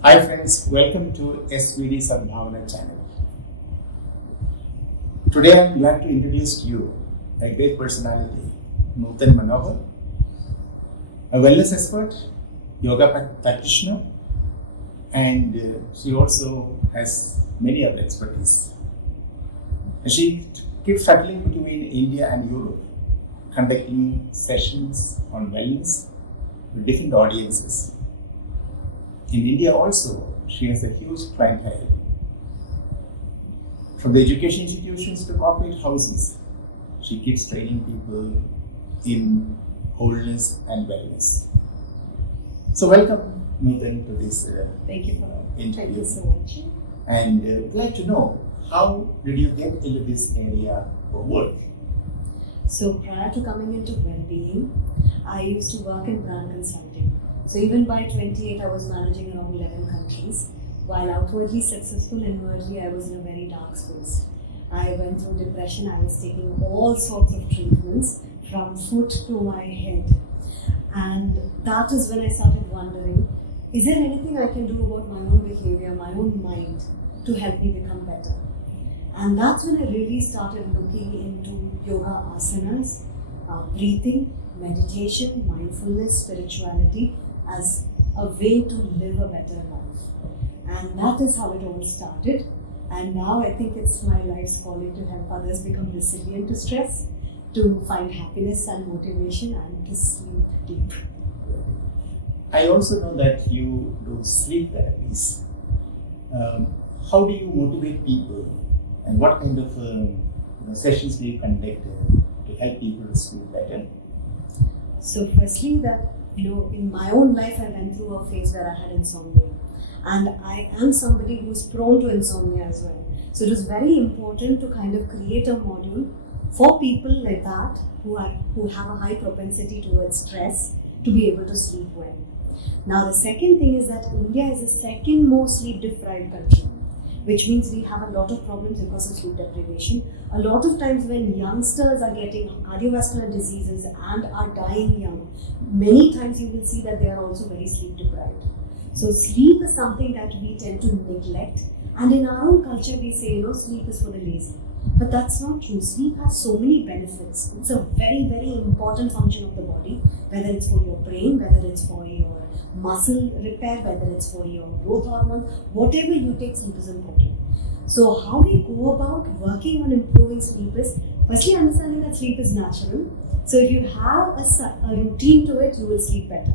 Hi friends, welcome to SVD Sadbhavna channel. Today I am glad to introduce to you a great personality, Nutan Manohar, a wellness expert, yoga practitioner, and she also has many other expertise. And she keeps traveling between India and Europe, conducting sessions on wellness to different audiences. In India also, she has a huge clientele. From the education institutions to corporate houses, she keeps training people in wholeness and wellness. So welcome, Nutan, to this Thank you for interview. Thank you so much. And we'd like to know, how did you get into this area of work? So prior to coming into well-being, I used to work in brand consulting. So even by 28, I was managing around 11 countries. While outwardly successful, inwardly I was in a very dark space. I went through depression. I was taking all sorts of treatments from foot to my head. And that is when I started wondering, is there anything I can do about my own behavior, my own mind, to help me become better? And that's when I really started looking into yoga asanas, breathing, meditation, mindfulness, spirituality as a way to live a better life. And that is how it all started. And now I think it's my life's calling to help others become resilient to stress, to find happiness and motivation, and to sleep deep. I also know that you do sleep therapies. How do you motivate people, and what kind of sessions do you conduct to help people sleep better? So firstly, that in my own life, I went through a phase where I had insomnia, and I am somebody who is prone to insomnia as well. So it was very important to kind of create a module for people like that who have a high propensity towards stress to be able to sleep well. Now the second thing is that India is the second most sleep deprived country, which means we have a lot of problems because of sleep deprivation. A lot of times when youngsters are getting cardiovascular diseases and are dying young, many times you will see that they are also very sleep deprived. So sleep is something that we tend to neglect, and in our own culture we say, sleep is for the lazy. But that's not true. Sleep has so many benefits. It's a very, very important function of the body, whether it's for your brain, whether it's for your muscle repair, whether it's for your growth hormones, whatever you take, sleep is important. So how we go about working on improving sleep is, firstly, understanding that sleep is natural. So if you have a routine to it, you will sleep better.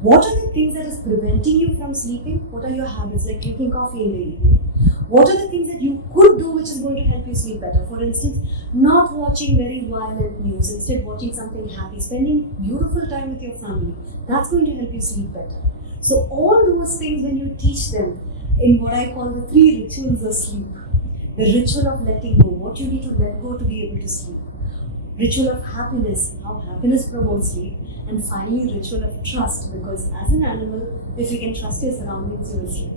What are the things that is preventing you from sleeping? What are your habits, like drinking coffee in the evening? What are the things that you could do which is going to help you sleep better? For instance, not watching very violent news, instead watching something happy, spending beautiful time with your family. That's going to help you sleep better. So all those things, when you teach them in what I call the 3 rituals of sleep. The ritual of letting go, what you need to let go to be able to sleep. Ritual of happiness, how happiness promotes sleep. And finally, ritual of trust, because as an animal, if you can trust your surroundings, you will sleep.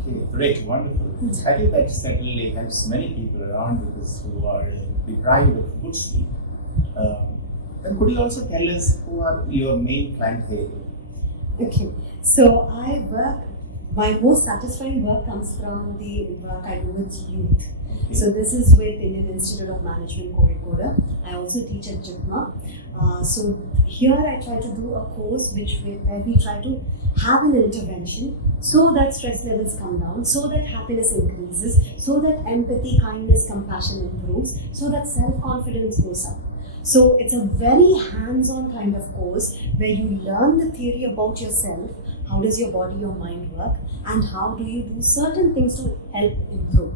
Okay, great, wonderful. I think that certainly helps many people around because who are deprived of good sleep. Then could you also tell us who are your main clientele? Okay, so my most satisfying work comes from the work I do with youth. Okay. So this is with Indian Institute of Management Kozhikode. I also teach at JIPMA. So here I try to do a course where we try to have an intervention so that stress levels come down, so that happiness increases, so that empathy, kindness, compassion improves, so that self-confidence goes up. So it's a very hands-on kind of course where you learn the theory about yourself, how does your body, your mind work, and how do you do certain things to help improve.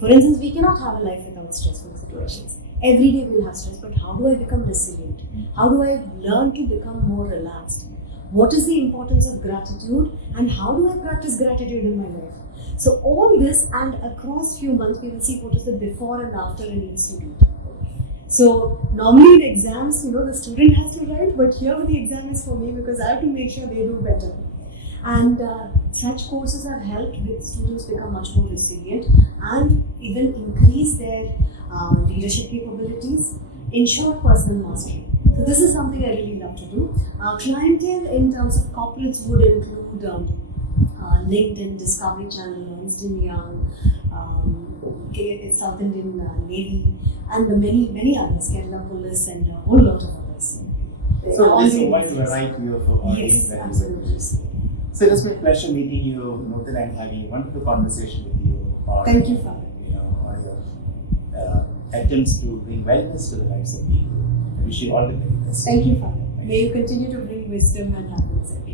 For instance, we cannot have a life without stressful situations. Every day we'll have stress, but how do I become resilient? How do I learn to become more relaxed? What is the importance of gratitude, and how do I practice gratitude in my life? So all this, and across few months we will see what is the before and after in each student. So normally in exams, the student has to write, but here the exam is for me because I have to make sure they do better. And such courses have helped with students become much more resilient and even increase their leadership capabilities, ensure personal mastery. So this is something I really love to do. Clientele in terms of corporates would include LinkedIn, Discovery Channel, Ernst & Young, South Indian Navy, and the many others, Kerala Police, and a whole lot of others. So there's a wide variety of audience Yes, that you absolutely. represent. So it was my pleasure meeting you, Nutan, and having a wonderful conversation with you on, Thank you, Father. on your attempts to bring wellness to the lives of people. I wish you all the very best. Thank you, Father. May you continue to bring wisdom and happiness every day.